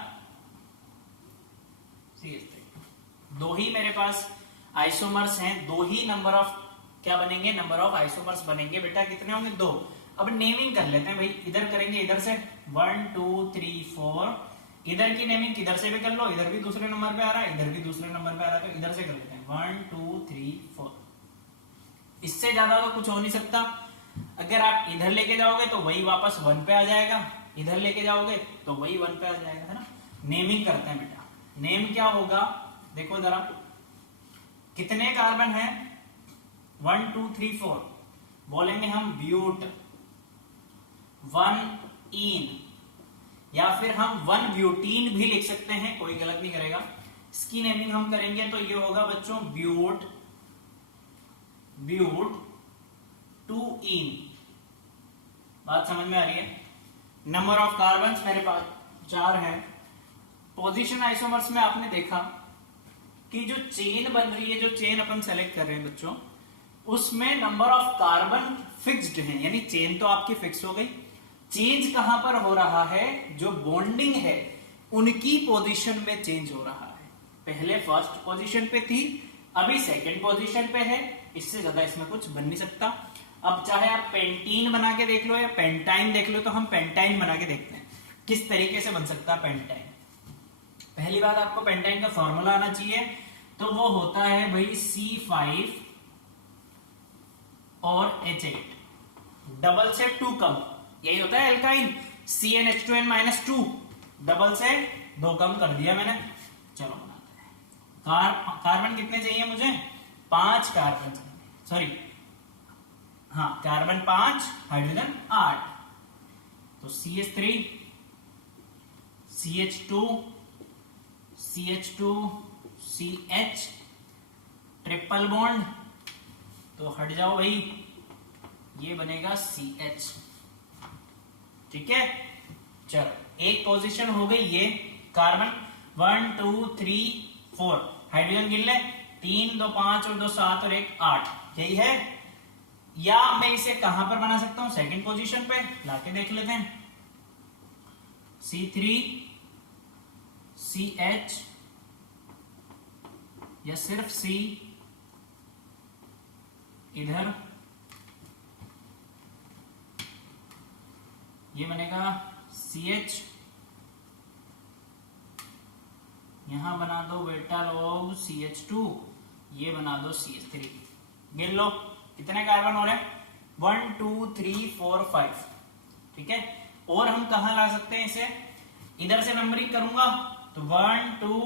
CH3। दो ही मेरे पास आइसोमर्स हैं, दो ही नंबर ऑफ क्या बनेंगे, नंबर ऑफ आइसोमर्स बनेंगे बेटा। कितने होंगे, दो। अब नेमिंग कर लेते हैं भाई, इधर करेंगे इधर से 1 2 3 4, इधर की नेमिंग किधर से भी कर लो, इधर भी दूसरे नंबर पे आ रहा है, इधर भी दूसरे नंबर पे आ रहा है, तो इधर से कर लेते हैं 1 2 3 4। इससे ज्यादा तो कुछ हो नहीं सकता। अगर आप इधर लेके जाओगे तो वही वापस 1 पे आ जाएगा, इधर लेके जाओगे तो वही 1 पे आ जाएगा, है ना। नेमिंग करते हैं बेटा, नेम क्या होगा देखो जरा, कितने कार्बन है 1 2 3 4, बोलेंगे हम ब्यूट 1 इन, या फिर हम 1 ब्यूटीन भी लिख सकते हैं, कोई गलत नहीं करेगा। इसकी नेमिंग हम करेंगे तो ये होगा बच्चों ब्यूट 2 इन। बात समझ में आ रही है। नंबर ऑफ कार्बन्स मेरे पास 4 है। पोजीशन आइसोमर्स में आपने देखा कि जो चेन बन रही है, जो चेन अपन सेलेक्ट कर रहे हैं बच्चों, उसमें नंबर ऑफ कार्बन फिक्स्ड है, यानी चेन तो आपकी फिक्स हो गई। चेंज कहां पर हो रहा है, जो बॉन्डिंग है उनकी पोजीशन में चेंज हो रहा है। पहले फर्स्ट पोजीशन पे थी, अभी सेकंड पोजीशन पे है, इससे ज्यादा इसमें कुछ बन नहीं सकता। अब चाहे आप पेंटीन बना के देख लो या पेंटाइन देख लो, तो हम पेंटाइन बना के देखते हैं किस तरीके से बन सकता है पेंटाइन। पहली बात आपको पेंटाइन का फॉर्मूला आना चाहिए, तो वो होता है भाई C5 और H8, डबल से 2 कम, यही होता है एल्काइन। CnH2n-2, डबल से 2 कम कर दिया मैंने। चलो बनाते हैं। कार्बन कितने चाहिए मुझे, 5 कार्बन, सॉरी हाँ कार्बन 5, हाइड्रोजन 8, तो CH3 CH2 CH2 CH triple bond, तो हट जाओ भाई, ये बनेगा CH, ठीक है। चलो एक पोजीशन हो गई ये, कार्बन 1 2 3 4, हाइड्रोजन गिन ले 3 2 5 और 2 7 और 1 8, यही है। या मैं इसे कहां पर बना सकता हूं, सेकंड पोजीशन पे लाके देख लेते हैं। C3 CH या सिर्फ C, इधर ये बनेगा CH, यहां बना दो बेटा लोग CH2, ये बना दो CH3। गिन लो कितने कार्बन हो रहे हैं, 1 2 3 4 5, ठीक है। और हम कहा ला सकते हैं इसे, इधर से नंबरिंग करूंगा तो 1 2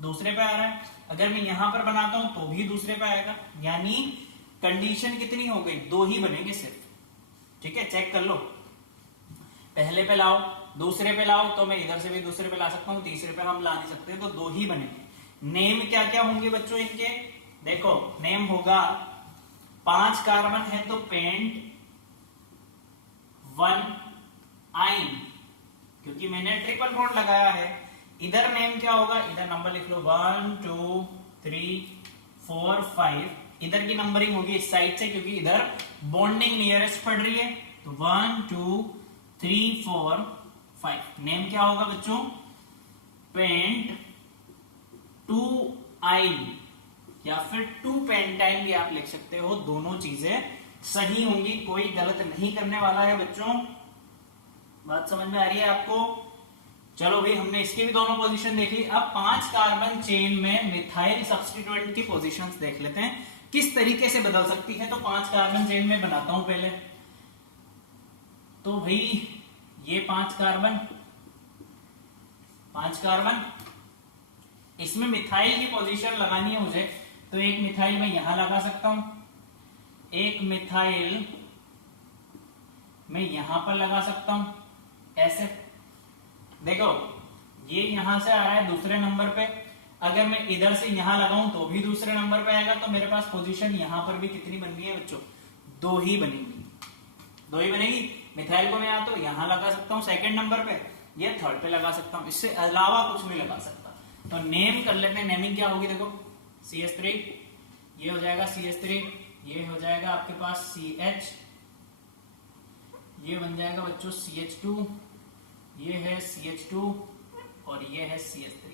दूसरे पे आ रहा है, अगर मैं यहां पर बनाता हूं तो भी दूसरे पे आएगा, यानी कंडीशन कितनी हो गई, 2 ही बनेंगे सिर्फ। ठीक है, चेक कर लो, पहले पे लाओ दूसरे पे लाओ तो मैं इधर से भी दूसरे पे ला सकता हूं, तीसरे पे हम ला नहीं सकते, तो 2 ही बनेंगे। नेम क्या क्या होंगे बच्चों इनके, देखो नेम होगा 5 कार्बन है तो पेंट 1 आइन, क्योंकि मैंने ट्रिपल बॉन्ड लगाया है। इधर नेम क्या होगा, इधर नंबर लिख लो 1 2 3 4 5, इधर की नंबरिंग होगी इस साइड से क्योंकि इधर बॉन्डिंग नियरेस्ट पड़ रही है, तो 1 2 3 4 5। नेम क्या होगा बच्चों, पेंट 2 आइन या फिर 2 पेंटाइन भी आप लिख सकते हो, दोनों चीजें सही होंगी, कोई गलत नहीं करने वाला है बच्चों। बात समझ में आ रही है आपको? चलो भाई, हमने इसकी भी दोनों पोजीशन देख ली। अब 5 कार्बन चेन में मिथाइल सब्स्टिट्यूएंट की पोजीशंस देख लेते हैं किस तरीके से बदल सकती है। तो 5 कार्बन चेन में बनाता हूं पहले, तो भाई ये 5 कार्बन, इसमें मिथाइल की पोजीशन लगानी है मुझे, तो एक मिथाइल मैं यहां लगा सकता हूं, एक मिथाइल मैं यहां पर लगा सकता हूं, ऐसे। देखो ये यहां से आ रहा है दूसरे नंबर पे, अगर मैं इधर से यहां लगाऊं तो भी दूसरे नंबर पे आएगा, तो मेरे पास पोजीशन यहां पर भी कितनी बन गई है बच्चों, 2 ही बनेगी, 2 ही बनेगी। मिथाइल को मैं या तो यहां लगा सकता हूं सेकंड नंबर पे, या थर्ड पे लगा सकता हूं, इससे अलावा कुछ नहीं लगा सकता। तो नेम कर लेते हैं, नेमिंग क्या होगी, देखो CH3, ये हो जाएगा CH3, ये हो जाएगा आपके पास CH, ये बन जाएगा बच्चों CH2, ये है CH2 और ये है CH3,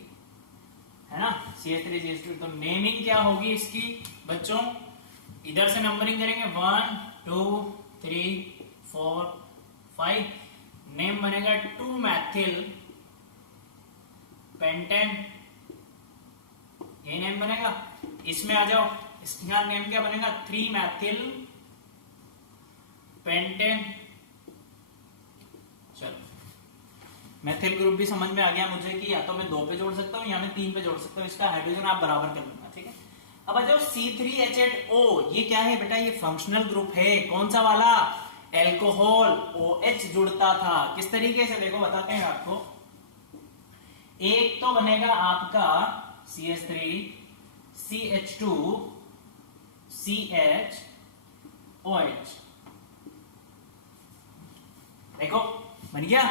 है ना, CH3 CH2। तो नेमिंग क्या होगी इसकी बच्चों, इधर से नंबरिंग करेंगे 1 2 3 4 5, नेम बनेगा 2 मैथिल पेंटेन, ये नेम बनेगा। इसमें आ जाओ, इसका नेम क्या बनेगा, 3 मैथिल पेंटेन। चलो मैथिल ग्रुप भी समझ में आ गया मुझे कि या तो मैं 2 पे जोड़ सकता हूं या मैं 3 पे जोड़ सकता हूं, इसका हाइड्रोजन आप बराबर कर लूंगा। ठीक है, अब आ जाओ C3H8O, ये क्या है बेटा, ये फंक्शनल ग्रुप है, कौन सा वाला, एल्कोहल, OH जुड़ता था, किस तरीके से, देखो बताते हैं आपको। एक तो बनेगा आपका CH3 CH2 CHOH, देखो बन गया।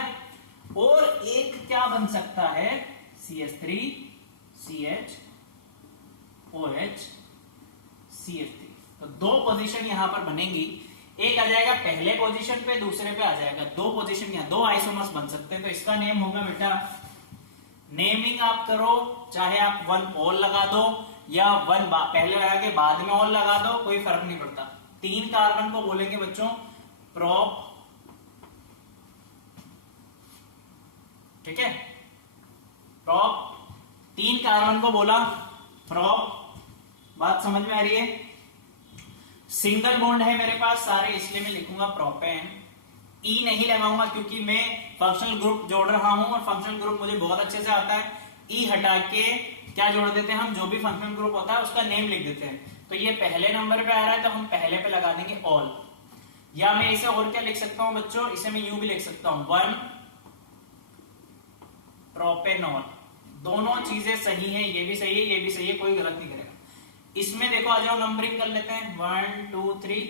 और एक क्या बन सकता है, CH3 CHOH CH3, तो 2 पोजीशन यहां पर बनेंगी, एक आ जाएगा पहले पोजीशन पे, दूसरे पे आ जाएगा 2 पोजीशन, यहां 2 आइसोमर्स बन सकते हैं। तो इसका नेम होगा बेटा, नेमिंग आप करो चाहे आप 1 ऑल लगा दो या 1 पहले लगा के बाद में ऑल लगा दो, कोई फर्क नहीं पड़ता। 3 कार्बन को बोलेंगे बच्चों प्रोप, ठीक है, प्रोप, 3 कार्बन को बोला प्रोप, बात समझ में आ रही है। सिंगल बॉन्ड है मेरे पास सारे, इसलिए मैं लिखूंगा प्रोपेन, ई नहीं लगाऊंगा क्योंकि मैं फंक्शनल ग्रुप जोड़ रहा हूं और फंक्शनल ग्रुप मुझे बहुत अच्छे से आता है। ई हटा के क्या जोड़ देते हैं हम, जो भी फंक्शनल ग्रुप होता है उसका नेम लिख देते हैं। तो ये पहले नंबर पे आ रहा है तो हम पहले पे लगा देंगे ऑल, या मैं इसे और क्या लिख सकता हूं बच्चों, इसे मैं यूं भी लिख सकता हूं 1 प्रोपेनॉल। दोनों चीजें सही है, ये भी सही है ये भी सही है, कोई गलत नहीं करेगा। इसमें देखो आ जाओ नंबरिंग कर लेते हैं 1 2 3,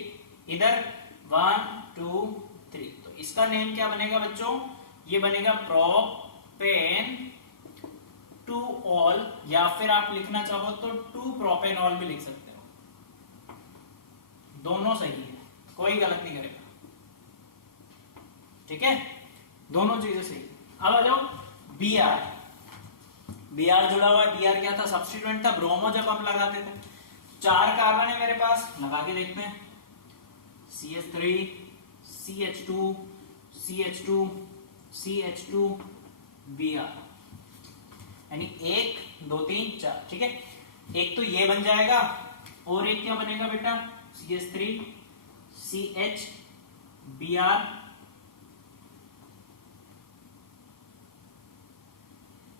इधर 1 2 3, तो इसका नेम क्या बनेगा बच्चों, ये बनेगा प्रोपेन 2 ऑल, या फिर आप लिखना चाहो तो 2 प्रोपेनॉल भी लिख सकते हो, दोनों सही है, कोई गलत नहीं करेगा। ठीक है, दोनों चीजें सही। अब आ जाओ Br, Br जुड़ा हुआ, Br क्या था, सब्स्टिट्यूएंट था, ब्रोमो जब हम लगाते थे। 4 कार्बन है मेरे पास, लगा के देखते हैं, CH3 CH2 CH2 CH2 Br, यानी 1 2 3 4, ठीक है। एक तो ये बन जाएगा और एक क्या बनेगा बेटा, CH3 CH Br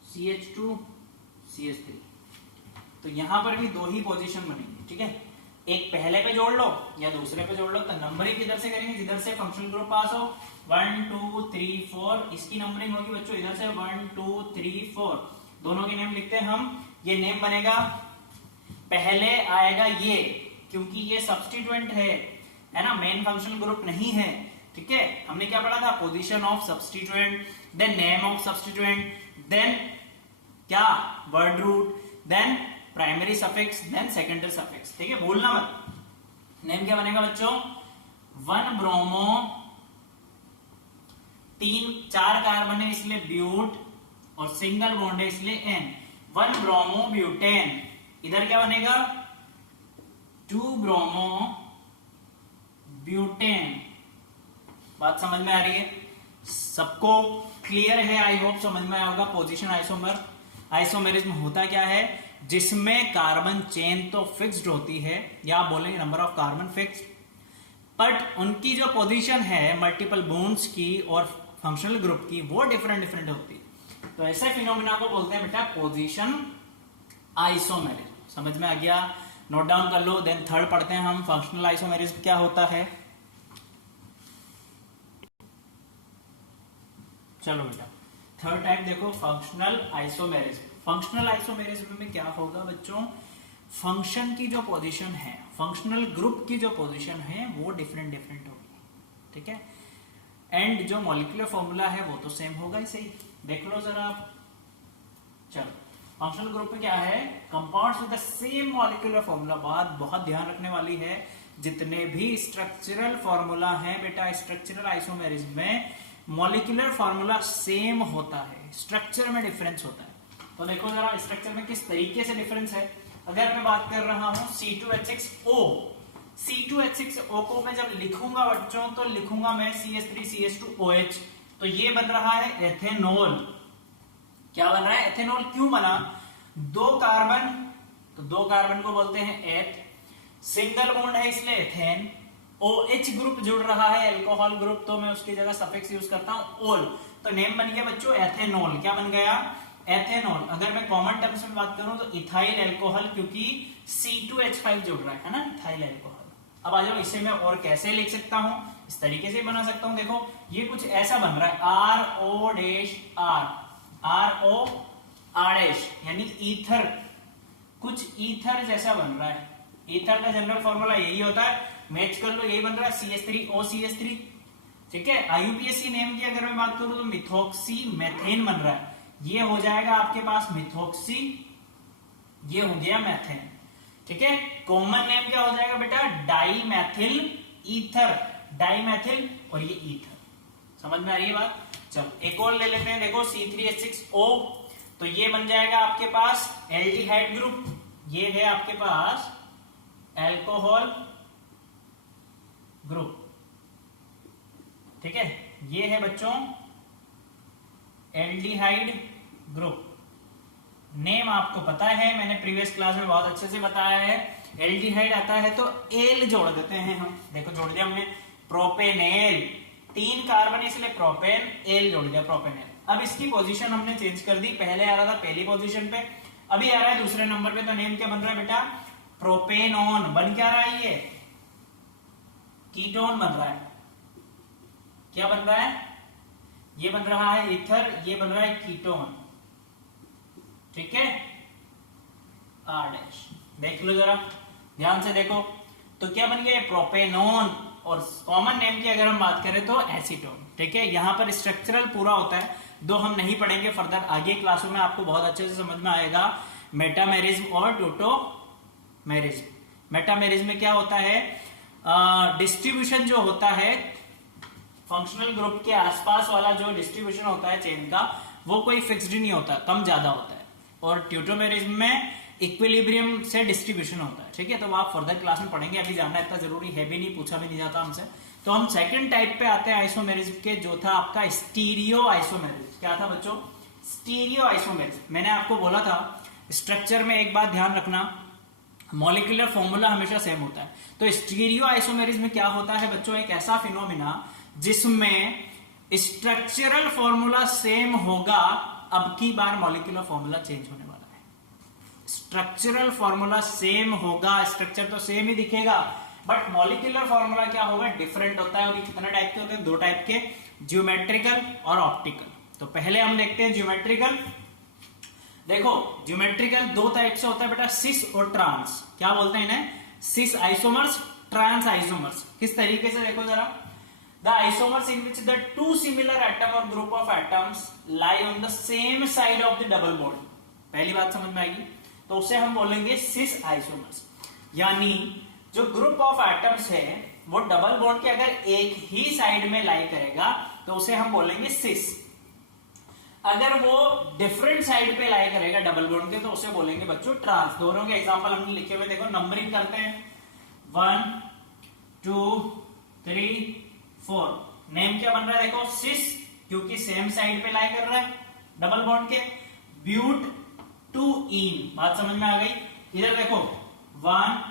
CH2 CH3। तो यहां पर भी 2 ही पोजीशन बनेंगी, ठीक है। एक पहले पे जोड़ लो या दूसरे पे जोड़ लो। तो नंबरिंग किधर से करेंगे, जिधर से फंक्शनल ग्रुप पास हो। 1 2 3 4 इसकी नंबरिंग होगी बच्चों इधर से 1 2 3 4, दोनों के नेम लिखते हैं हम। ये नेम बनेगा, पहले आएगा ये, क्योंकि ये सब्स्टिट्यूएंट है ना, मेन फंक्शनल ग्रुप नहीं है, ठीक है। हमने क्या पढ़ा था, position of substituent, then name of substituent, then क्या word root, then primary suffix, then secondary suffix, ठीक है, भूलना मत। नेम क्या बनेगा बच्चों, 1 ब्रोमो, 4 कार्बन है इसलिए ब्यूट, और सिंगल बॉन्ड है इसलिए एन, 1 ब्रोमो ब्यूटेन। इधर क्या बनेगा, 2 ब्रोमो ब्यूटेन। बात समझ में आ रही है, सबको क्लियर है, आई होप समझ में आया होगा। पोजीशन आइसोमेरिज्म होता क्या है, जिसमें कार्बन चेन तो फिक्स्ड होती है, या आप बोलेंगे number of carbon fixed, but उनकी जो पोजीशन है मल्टीपल बॉन्ड्स की और फंक्शनल ग्रुप की वो डिफरेंट होती है। तो ऐसे फिनोमिना को बोलते हैं बेटा पोजीशन आइसोमेरिज्म। समझ में आ गया, नोट डाउन कर लो। देन थर्ड पढ़ते हैं हम, फंक्शनल आइसोमेरिज्म क्या होता है। चलो बेटा थर्ड टाइप देखो, फंक्शनल आइसोमेरिज्म। फंक्शनल आइसोमेरिज्म में क्या होगा बच्चों, फंक्शन की जो पोजीशन है, फंक्शनल ग्रुप की जो पोजीशन है वो डिफरेंट होगी, ठीक है। एंड जो मॉलिक्यूलर फॉर्मूला है वो तो सेम होगा ही, सही देख लो जरा आप। चलो फंक्शनल ग्रुप में क्या है, compounds with the same molecular formula. बात बहुत ध्यान रखने वाली है, जितने भी स्ट्रक्चरल फॉर्मूला है बेटा स्ट्रक्चरल आइसोमेरिज्म में, मॉलिक्यूलर फॉर्मूला सेम होता है, स्ट्रक्चर में डिफरेंस होता है। तो देखो जरा स्ट्रक्चर में किस तरीके से डिफरेंस है। अगर मैं बात कर रहा हूं C2H6O, C2H6O को मैं जब लिखूंगा बच्चों तो लिखूंगा मैं CH3CH2OH, तो ये बन रहा है एथेनॉल। क्या बन रहा है, एथेनॉल। क्यों बना, 2 कार्बन, तो 2 कार्बन को बोलते हैं एथ, सिंगल बॉन्ड है इसलिए एथेन, OH ग्रुप जुड़ रहा है एल्कोहल ग्रुप, तो मैं उसकी जगह सफिक्स यूज करता हूं ओल, तो नेम बन गया बच्चों एथेनॉल। क्या बन गया, एथेनॉल। अगर मैं कॉमन टर्म्स में बात करूं तो इथाइल एल्कोहल, क्योंकि C2H5 जुड़ रहा है ना, इथाइल एल्कोहल। अब आ जाओ इसे मैं और कैसे लिख सकता हूं, इस तरीके से बना सकता हूं। देखो ये कुछ ऐसा बन रहा है RO यानी ईथर, कुछ ईथर जैसा बन रहा है। ईथर का जनरल फॉर्मूला यही होता है, मैच कर लो, यही बन रहा है CH3OCH3, ठीक है। IUPAC नेम की अगर मैं बात करूं तो मिथोक्सी मेथेन बन रहा है, ये हो जाएगा आपके पास मिथोक्सी, ये हो गया मेथेन, ठीक है। कॉमन नेम क्या हो जाएगा बेटा, डाईमेथिल ईथर, डाईमेथिल और ये ईथर। समझ में आ रही है बात। चलो एक और ले लेते हैं, देखो C3H6O, तो ये बन जाएगा आपके पास एल्डिहाइड ग्रुप, ये है आपके पास एल्कोहल ग्रुप, ठीक है। ये है बच्चों एल्डिहाइड ग्रुप। नेम आपको पता है, मैंने प्रीवियस क्लास में बहुत अच्छे से बताया है। एल्डिहाइड आता है तो एल जोड़ देते हैं हम, देखो जोड़ दिया हमने, प्रोपेनेल, 3 कार्बन इसलिए प्रोपेन, एल जोड़ दिया प्रोपेनेल। अब इसकी पोजीशन हमने चेंज कर दी, पहले आ रहा था पहली पोजीशन पे, अभी आ रहा है दूसरे नंबर पे, तो नेम क्या बन रहा है बेटा, प्रोपेनॉन। बन क्या रहा है, ये कीटोन बन रहा है। क्या बन रहा है, ये बन रहा है ईथर, ये बन रहा है कीटोन, ठीक है। R डैश देख लो जरा ध्यान से देखो, तो क्या बन गया प्रोपेनॉन। और कॉमन नेम की अगर हम बात करें तो एसीटोन, ठीक है। यहां पर स्ट्रक्चरल पूरा होता है, दो हम नहीं पढ़ेंगे फर्दर, आगे क्लासों में आपको बहुत अच्छे से समझ में आएगा। मेटामेरिज्म और ट्यूटोमेरिज्म। मेटामेरिज्म में क्या होता है, डिस्ट्रीब्यूशन जो होता है फंक्शनल ग्रुप के आसपास वाला जो डिस्ट्रीब्यूशन होता है चेन का, वो कोई फिक्स्ड नहीं होता, कम ज्यादा होता है। और ट्यूटोमेरिज्म में इक्विलिब्रियम से डिस्ट्रीब्यूशन होता है, ठीक है। तो आप फर्दर क्लास में पढ़ेंगे, अभी जानना इतना जरूरी है भी नहीं, पूछा भी नहीं जाता हमसे। तो हम सेकंड टाइप पे आते हैं आइसोमेरिज्म के, जो था आपका स्टीरियो आइसोमेरिज्म। क्या था बच्चों, स्टीरियो आइसोमेरिज्म। मैंने आपको बोला था स्ट्रक्चर में एक बात ध्यान रखना, मॉलिक्यूलर फॉर्मूला हमेशा सेम होता है। तो स्टीरियो आइसोमेरिज्म में क्या होता है बच्चों, एक ऐसा फिनोमिना जिसमें स्ट्रक्चरल फॉर्मूला सेम होगा अब की बार मॉलिक्यूलर फॉर्मूला चेंज होने वाला है। स्ट्रक्चरल फॉर्मूला सेम होगा, स्ट्रक्चर तो सेम ही दिखेगा, बट मॉलिक्यूलर फॉर्मूला क्या होगा, डिफरेंट होता है। और ये कितने टाइप के होते हैं, 2 टाइप के, ज्योमेट्रिकल और ऑप्टिकल। तो पहले हम देखते हैं ज्योमेट्रिकल। देखो ज्योमेट्रिकल 2 टाइप से होता है बेटा, सिस और ट्रांस। क्या बोलते हैं इन्हें, सिस आइसोमर्स, ट्रांस आइसोमर्स। किस तरीके से, देखो जरा, the isomers in which the 2 similar atom और group of atoms lie on the same side of the double bond. पहली बात समझ में आएगी, तो उसे हम बोलेंगे सिस आइसोमर्स। यानी जो ग्रुप ऑफ एटम्स है वो डबल बॉन्ड के अगर एक ही साइड में लाई करेगा तो उसे हम बोलेंगे सिस। अगर वो डिफरेंट साइड पे लाई करेगा डबल बॉन्ड के तो उसे बोलेंगे बच्चों ट्रांस। दोनों के एग्जांपल हमने लिखे हुए, देखो नंबरिंग करते हैं, 1 2 3 4। नेम क्या बन रहा है, देखो सिस, क्योंकि सेम साइड पे लाई कर रहा है डबल बॉन्ड के। ब्यूट टू इन, बात समझ में आ गई। इधर देखो 1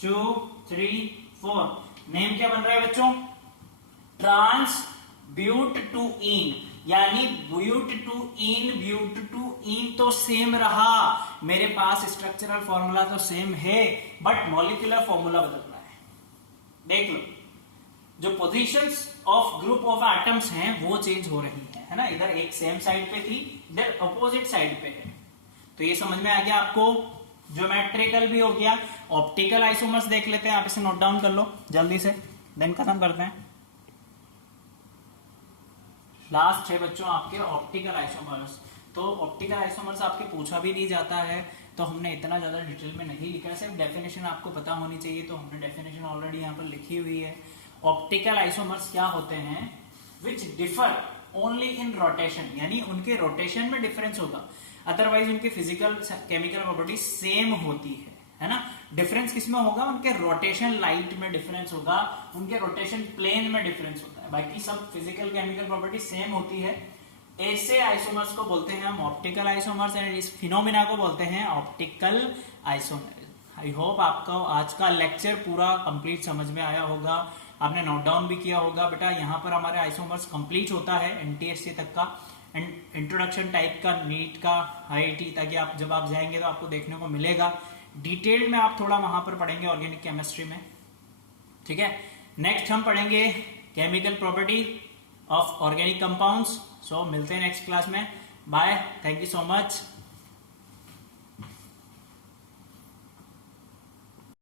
2 3 4, नेम क्या बन रहा है बच्चों, ट्रांस ब्यूट टू इन। यानी ब्यूट टू इन तो सेम रहा, मेरे पास स्ट्रक्चरल फॉर्मूला तो सेम है, बट मॉलिक्यूलर फॉर्मूला बदल रहा है। देख लो, जो positions of group of atoms हैं वो चेंज हो रही है ना। इधर एक सेम साइड पे थी, इधर अपोजिट साइड पे है। तो ये समझ में आ गया आपको, ज्योमेट्रिकल भी हो गया। ऑप्टिकल आइसोमर्स देख लेते हैं, आप इसे नोट डाउन कर लो जल्दी से, देन खत्म करते हैं। लास्ट है बच्चों आपके ऑप्टिकल आइसोमर्स। तो ऑप्टिकल आइसोमर्स आपके पूछा भी नहीं जाता है, तो हमने इतना ज्यादा डिटेल में नहीं लिखा है, सिर्फ डेफिनेशन आपको पता होनी चाहिए, तो हमने डेफिनेशन ऑलरेडी यहाँ पर लिखी हुई है। ऑप्टिकल आइसोमर्स क्या होते हैं, विच डिफर ओनली इन रोटेशन, यानी उनके रोटेशन में डिफरेंस होगा, अदरवाइज उनकी फिजिकल केमिकल प्रॉपर्टी सेम होती है ना। डिफरेंस किसमें होगा, उनके रोटेशन लाइट में डिफरेंस होगा, उनके रोटेशन प्लेन में डिफरेंस होता है, बाकी सब फिजिकल केमिकल प्रॉपर्टी सेम होती है। ऐसे आइसोमर्स को बोलते हैं हम ऑप्टिकल आइसोमर्स, एंड इस फिनोमिना को बोलते हैं ऑप्टिकल आइसोमर्स। आई होप आपको आज का लेक्चर पूरा कंप्लीट समझ में आया होगा, आपने नोट डाउन भी किया होगा। बेटा यहाँ पर हमारे आइसोमर्स कंप्लीट होता है एनटीएससी तक का, इंट्रोडक्शन टाइप का, नीट का, आईआईटी, ताकि आप जब आप जाएंगे तो आपको देखने को मिलेगा। डिटेल में आप थोड़ा वहां पर पढ़ेंगे ऑर्गेनिक केमिस्ट्री में, ठीक है। नेक्स्ट हम पढ़ेंगे chemical property of organic compounds. So मिलते हैं नेक्स्ट क्लास में, bye, thank you so much.